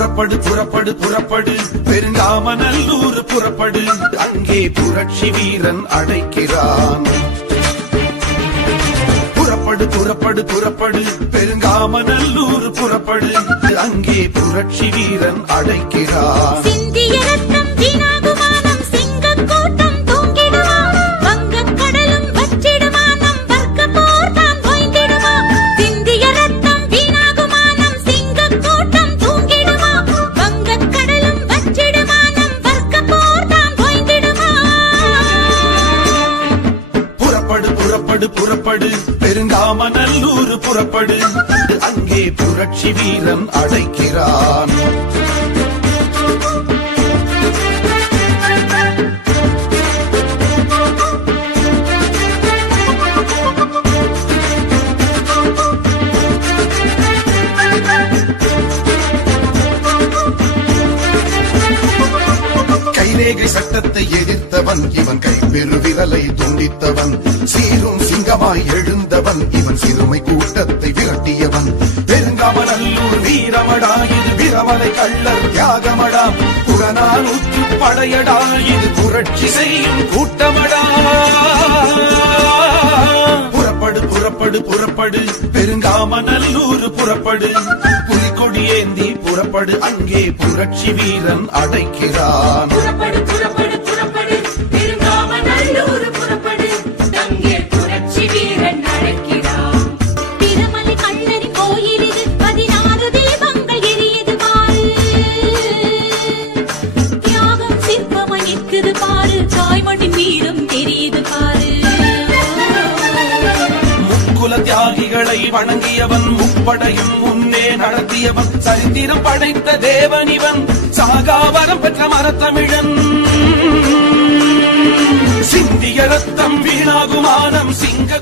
புறப்படு புறப்படு புறப்படு. பெருங்காமநல்லூர் புறப்படு. அங்கே புரட்சி வீரன் அழைக்கிறான் புறப்படு புறப்படு புறப்படு. பெருங்காமநல்லூர் புறப்படு. அங்கே புரட்சி வீரன் அழைக்கிறான் புறப்படு புறப்படு. புறப்படு பெருங்காமநல்லூர் புறப்படு. அங்கே புரட்சி வீரன் அழைக்கிறான் ரேகை சட்டத்தை எதிர்த்தவன். இவன் கை பெருவிரலை துண்டித்தவன். சீரும் சிங்கமாய் எழுந்தவன். இவன் சிறுமை கூட்டத்தை விரட்டியவன். பெருங்காமநல்லூர் வீரமடா இது விரவலை கள்ளர் தியாகமடா. புறநானூற்று படையடா இது புரட்சி செய்யும் கூட்டமடா. புறப்படு புறப்படு புறப்படு. பெருங்காமநல்லூர் புறப்படு. கொடியேந்தி புறப்படு அங்கே புரட்சி வீரன் அடைக்கிறான். புறப்படு புறப்படு. தியாகிகளை வணங்கியவன் முப்படையும் முன்னே நடத்தியவன் சரித்திரம் படைத்த தேவன் இவன் சாகாவரம் பெற்ற மரத்தமிழன். சிந்திய ரத்தம் வீணாகுமானம் சிங்க